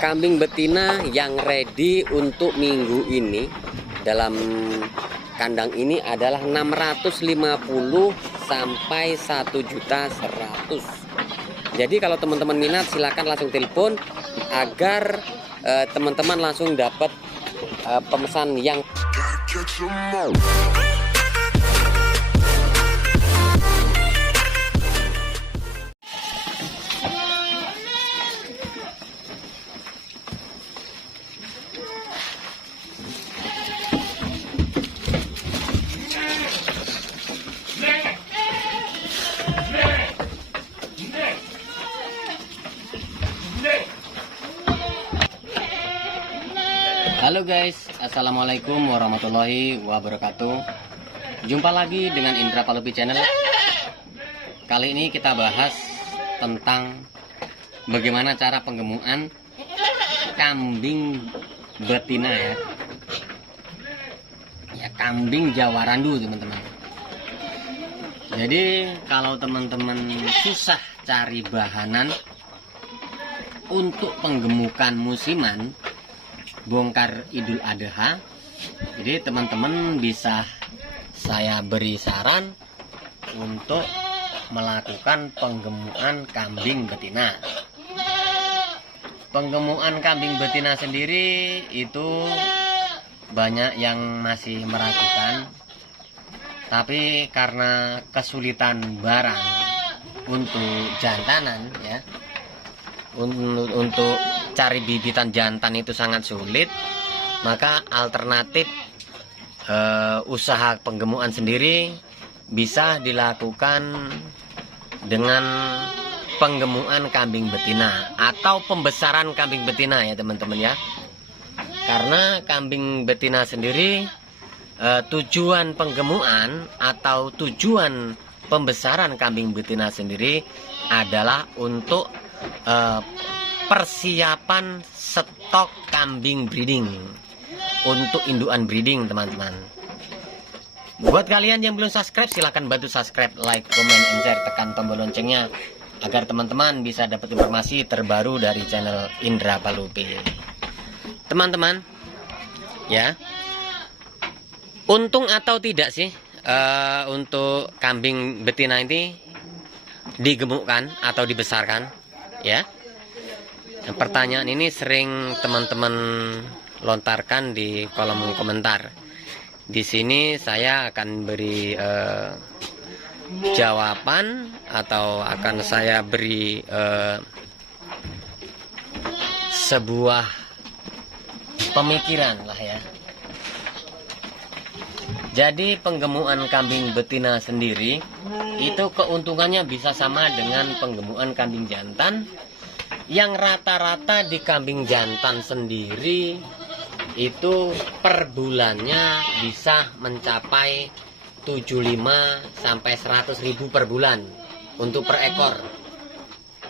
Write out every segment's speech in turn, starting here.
kambing betina yang ready untuk minggu ini dalam kandang ini adalah 650 sampai 1.100.000. Jadi kalau teman-teman minat silakan langsung telepon agar teman-teman langsung dapat pemesan yang Halo guys, assalamualaikum warahmatullahi wabarakatuh. Jumpa lagi dengan Indra Palupi Channel. Kali ini kita bahas tentang bagaimana cara penggemukan kambing betina ya, kambing Jawa Randu teman-teman. Jadi kalau teman-teman susah cari bahanan untuk penggemukan musiman bongkar Idul Adha, jadi teman-teman bisa saya beri saran untuk melakukan penggemukan kambing betina. Penggemukan kambing betina sendiri itu banyak yang masih meragukan, tapi karena kesulitan barang untuk jantanan ya, untuk cari bibitan jantan itu sangat sulit, maka alternatif usaha penggemukan sendiri bisa dilakukan dengan penggemukan kambing betina atau pembesaran kambing betina ya teman-teman ya. Karena kambing betina sendiri tujuan penggemukan atau tujuan pembesaran kambing betina sendiri adalah untuk persiapan stok kambing breeding untuk indukan breeding teman-teman. Buat kalian yang belum subscribe, silahkan bantu subscribe, like, comment, and share, tekan tombol loncengnya agar teman-teman bisa dapat informasi terbaru dari channel Indra Palupi. Teman-teman ya, untung atau tidak sih untuk kambing betina ini digemukkan atau dibesarkan ya? Pertanyaan ini sering teman-teman lontarkan di kolom komentar. Di sini saya akan beri jawaban atau akan saya beri sebuah pemikiran lah ya. Jadi penggemukan kambing betina sendiri itu keuntungannya bisa sama dengan penggemukan kambing jantan, yang rata-rata di kambing jantan sendiri itu per bulannya bisa mencapai 75 sampai 100.000 per bulan untuk per ekor,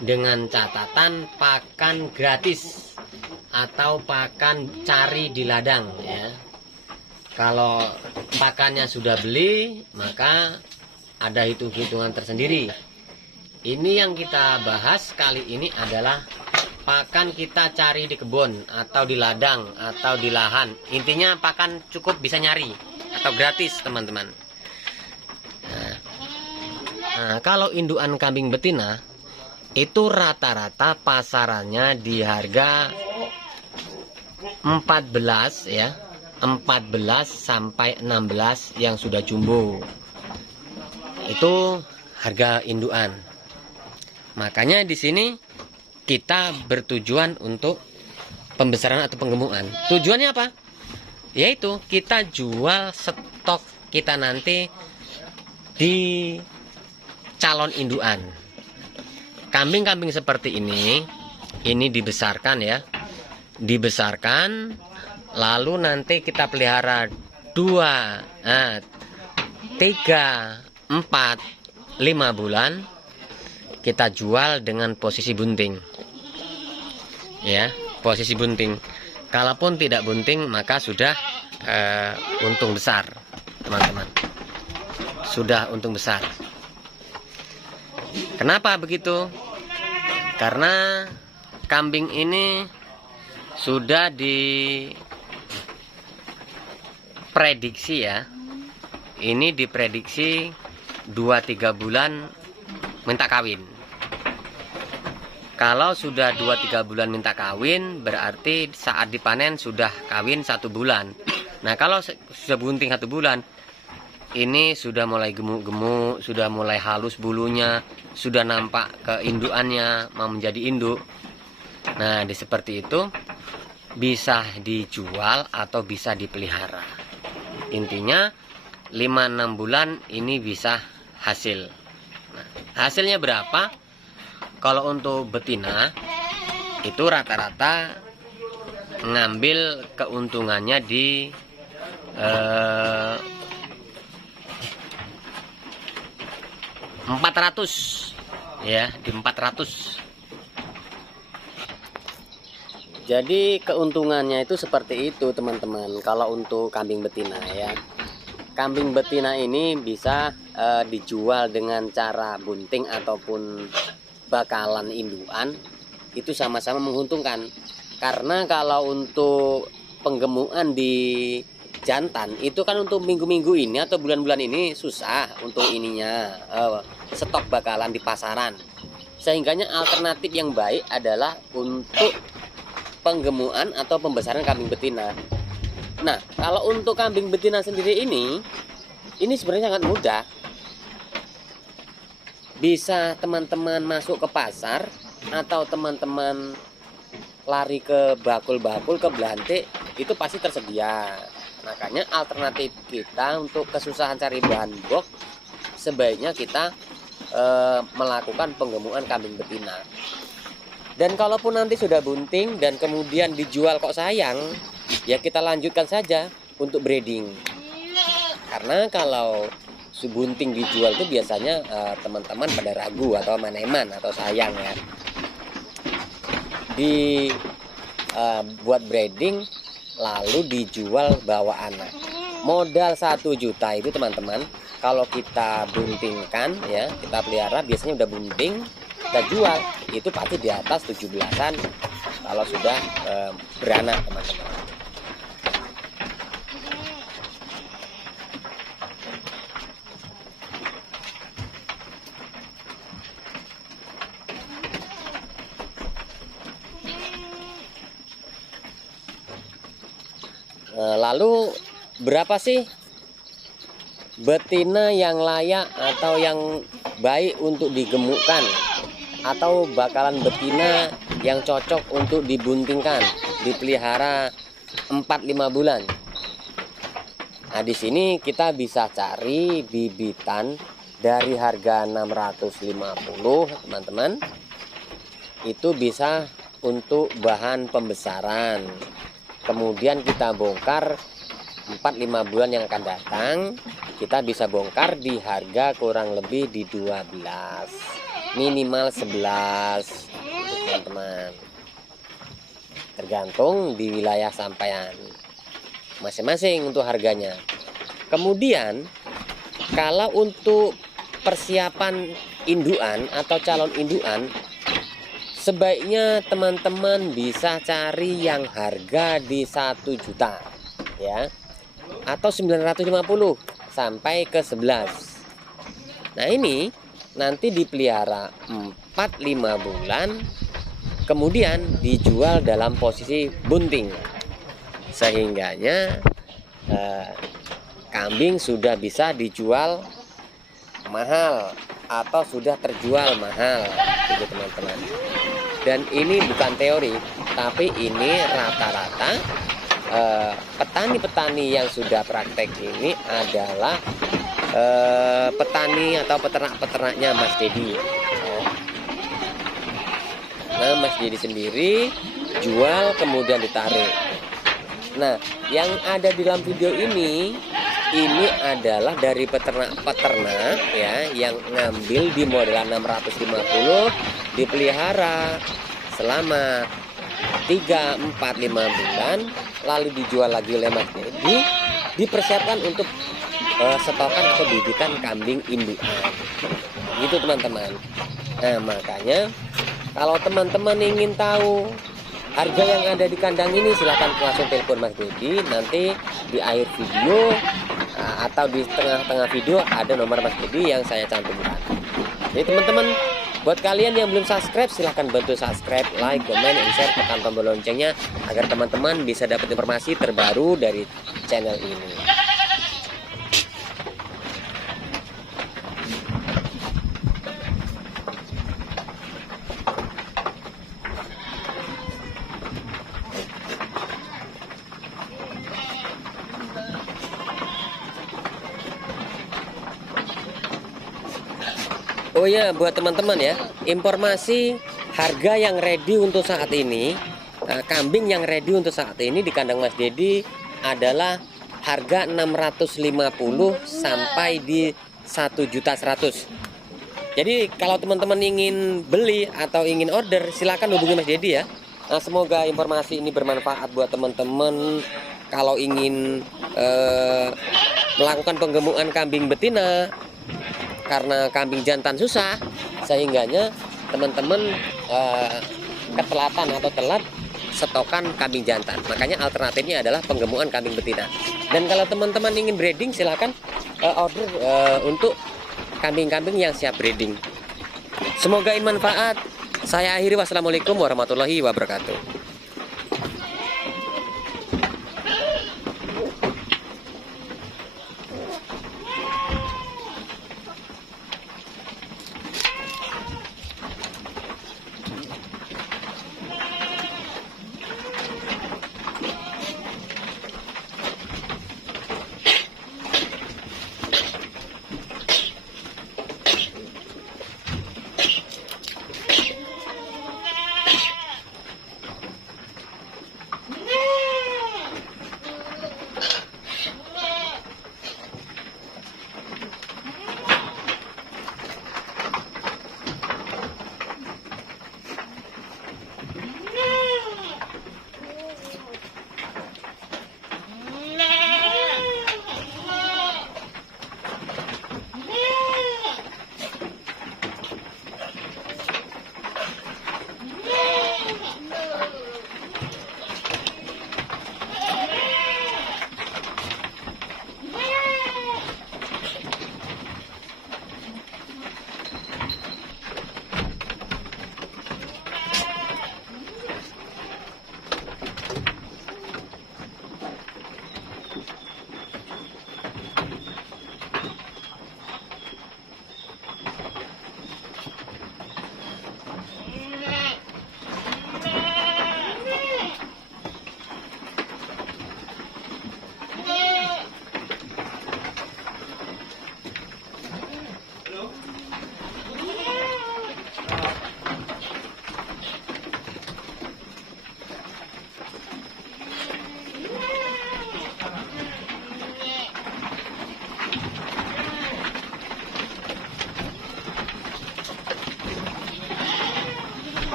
dengan catatan pakan gratis atau pakan cari di ladang ya. Kalau pakannya sudah beli maka ada hitung-hitungan tersendiri. Ini yang kita bahas kali ini adalah pakan kita cari di kebun atau di ladang atau di lahan. Intinya pakan cukup bisa nyari atau gratis teman-teman. Nah, kalau indukan kambing betina itu rata-rata pasarannya di harga 14 ya, 14 sampai 16 yang sudah jumbo. Itu harga indukan. Makanya di sini kita bertujuan untuk pembesaran atau penggemukan. Tujuannya apa? Yaitu kita jual stok kita nanti di calon indukan. Kambing-kambing seperti ini dibesarkan ya. Dibesarkan lalu nanti kita pelihara 2, 3, 4, 5 bulan. Kita jual dengan posisi bunting ya, posisi bunting. Kalaupun tidak bunting maka sudah untung besar teman-teman, sudah untung besar. Kenapa begitu? Karena kambing ini sudah diprediksi ya. Ini diprediksi 2-3 bulan minta kawin. Kalau sudah 2-3 bulan minta kawin, berarti saat dipanen sudah kawin 1 bulan. Nah, kalau sudah bunting 1 bulan, ini sudah mulai gemuk-gemuk, sudah mulai halus bulunya, sudah nampak keindukannya mau menjadi induk. Nah, seperti itu bisa dijual atau bisa dipelihara. Intinya 5-6 bulan ini bisa hasil. Nah, hasilnya berapa? Kalau untuk betina itu rata-rata ngambil keuntungannya di 400 ya, di 400. Jadi keuntungannya itu seperti itu teman-teman. Kalau untuk kambing betina ya, kambing betina ini bisa dijual dengan cara bunting ataupun bakalan indukan, itu sama-sama menguntungkan. Karena kalau untuk penggemukan di jantan itu kan untuk minggu-minggu ini atau bulan-bulan ini susah untuk ininya stok bakalan di pasaran. Sehingganya alternatif yang baik adalah untuk penggemukan atau pembesaran kambing betina. Nah, kalau untuk kambing betina sendiri ini sebenarnya sangat mudah. Bisa teman-teman masuk ke pasar atau teman-teman lari ke bakul-bakul, ke belantik, itu pasti tersedia. Makanya alternatif kita untuk kesusahan cari bahan box, sebaiknya kita melakukan penggemukan kambing betina. Dan kalaupun nanti sudah bunting dan kemudian dijual kok sayang, ya kita lanjutkan saja untuk breeding. Karena kalau bunting dijual tuh biasanya teman-teman pada ragu atau maneman atau sayang ya. Buat breeding lalu dijual bawa anak. Modal 1 juta itu teman-teman, kalau kita buntingkan ya, kita pelihara biasanya udah bunting, kita jual itu pasti di atas 17-an kalau sudah beranak teman-teman. Lalu berapa sih betina yang layak atau yang baik untuk digemukkan, atau bakalan betina yang cocok untuk dibuntingkan, dipelihara 4-5 bulan? Nah, di sini kita bisa cari bibitan dari harga 650 teman-teman. Itu bisa untuk bahan pembesaran. Kemudian kita bongkar 4-5 bulan yang akan datang, kita bisa bongkar di harga kurang lebih di 12, minimal 11 teman-teman. Tergantung di wilayah sampaian masing-masing untuk harganya. Kemudian kalau untuk persiapan indukan atau calon indukan, sebaiknya teman-teman bisa cari yang harga di 1 juta ya, atau 950 sampai ke 11. Nah, ini nanti dipelihara 4-5 bulan, kemudian dijual dalam posisi bunting. Sehingganya kambing sudah bisa dijual mahal atau sudah terjual mahal gitu teman-teman. Dan ini bukan teori, tapi ini rata-rata petani-petani yang sudah praktek ini adalah petani atau peternak-peternaknya Mas Dedi. Nah, Mas Dedi sendiri jual kemudian ditarik. Nah, yang ada di dalam video ini adalah dari peternak-peternak ya, yang ngambil di modal 650, dipelihara selama 3, 4, 5 bulan, lalu dijual lagi oleh Mas Dedi, dipersiapkan untuk stokan atau bibitan kambing indukan. Gitu teman-teman. Nah, makanya kalau teman-teman ingin tahu harga yang ada di kandang ini silahkan langsung telepon Mas Dedi. Nanti di akhir video atau di tengah-tengah video ada nomor Mas Dedi yang saya cantumkan. Jadi teman-teman, buat kalian yang belum subscribe, silahkan bantu subscribe, like, comment, and share, tekan tombol loncengnya agar teman-teman bisa dapat informasi terbaru dari channel ini. Oh ya, buat teman-teman ya, informasi harga yang ready untuk saat ini, kambing yang ready untuk saat ini di kandang Mas Dedi adalah harga 650 sampai di 1.100.000. Jadi kalau teman-teman ingin beli atau ingin order, silakan hubungi Mas Dedi ya. Nah, semoga informasi ini bermanfaat buat teman-teman kalau ingin melakukan penggemukan kambing betina. Karena kambing jantan susah, sehingganya teman-teman ketelatan atau telat stokan kambing jantan. Makanya alternatifnya adalah penggemukan kambing betina. Dan kalau teman-teman ingin breeding, silakan order untuk kambing-kambing yang siap breeding. Semoga ini manfaat. Saya akhiri, wassalamualaikum warahmatullahi wabarakatuh.